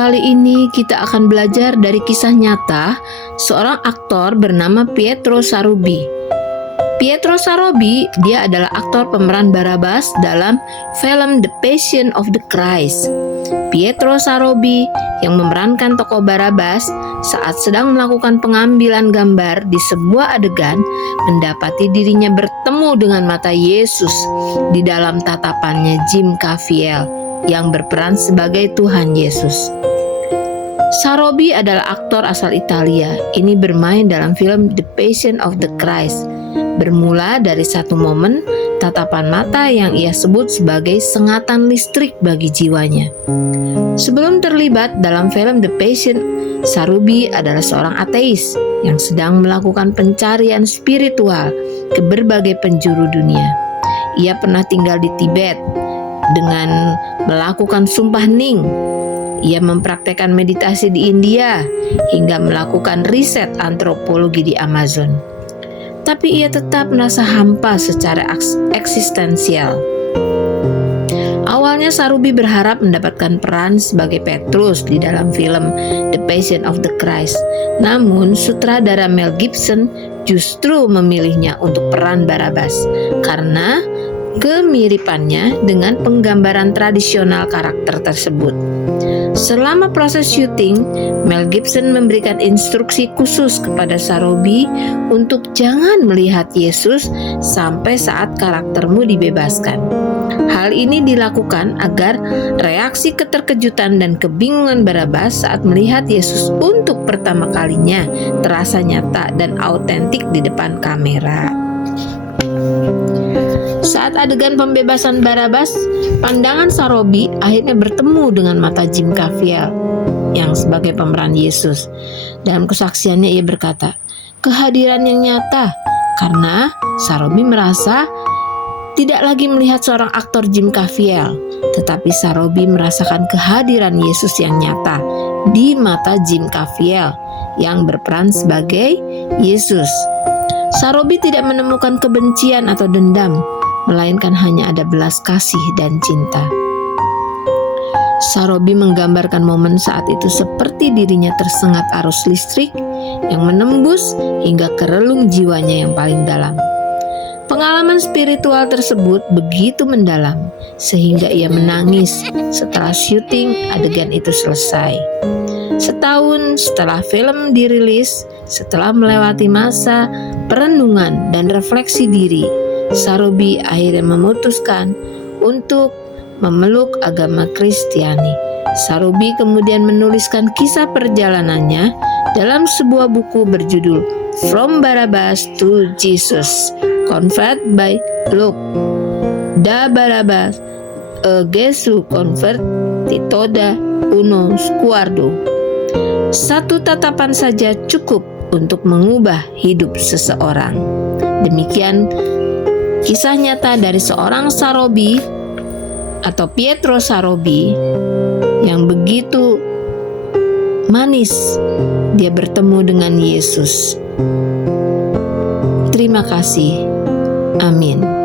Kali ini kita akan belajar dari kisah nyata seorang aktor bernama Pietro Sarobi. Pietro Sarobi, dia adalah aktor pemeran Barabas dalam film The Passion of the Christ. Pietro Sarobi yang memerankan tokoh Barabas saat sedang melakukan pengambilan gambar di sebuah adegan mendapati dirinya bertemu dengan mata Yesus di dalam tatapannya Jim Caviezel yang berperan sebagai Tuhan Yesus. Sarobi adalah aktor asal Italia. Ini bermain dalam film The Passion of the Christ. Bermula dari satu momen tatapan mata yang ia sebut sebagai sengatan listrik bagi jiwanya. Sebelum terlibat dalam film The Passion, Sarobi adalah seorang ateis yang sedang melakukan pencarian spiritual ke berbagai penjuru dunia. Ia pernah tinggal di Tibet dengan melakukan sumpah hening. Ia mempraktekkan meditasi di India hingga melakukan riset antropologi di Amazon. Tapi ia tetap merasa hampa secara eksistensial. Awalnya Sarobi berharap mendapatkan peran sebagai Petrus di dalam film The Passion of the Christ. Namun sutradara Mel Gibson justru memilihnya untuk peran Barabas karena kemiripannya dengan penggambaran tradisional karakter tersebut. Selama proses syuting, Mel Gibson memberikan instruksi khusus kepada Sarobi untuk jangan melihat Yesus sampai saat karaktermu dibebaskan. Hal ini dilakukan agar reaksi keterkejutan dan kebingungan Barabas saat melihat Yesus untuk pertama kalinya terasa nyata dan autentik di depan kamera. Saat adegan pembebasan Barabas, pandangan Sarobi akhirnya bertemu dengan mata Jim Caviezel yang sebagai pemeran Yesus. Dalam kesaksiannya ia berkata, kehadiran yang nyata, karena Sarobi merasa tidak lagi melihat seorang aktor Jim Caviezel, tetapi Sarobi merasakan kehadiran Yesus yang nyata di mata Jim Caviezel yang berperan sebagai Yesus. Sarobi tidak menemukan kebencian atau dendam, melainkan hanya ada belas kasih dan cinta. Sarobi menggambarkan momen saat itu seperti dirinya tersengat arus listrik yang menembus hingga ke relung jiwanya yang paling dalam. Pengalaman spiritual tersebut begitu mendalam sehingga ia menangis setelah syuting adegan itu selesai. Setahun setelah film dirilis, setelah melewati masa perenungan dan refleksi diri, Sarobi akhirnya memutuskan untuk memeluk agama Kristiani. Sarobi kemudian menuliskan kisah perjalanannya dalam sebuah buku berjudul From Barabas to Jesus, Convert by Luke, Da Barabas e Gesù convertito uno sguardo. Satu tatapan saja cukup untuk mengubah hidup seseorang. Demikian kisah nyata dari seorang Sarobi atau Pietro Sarobi yang begitu manis dia bertemu dengan Yesus. Terima kasih. Amin.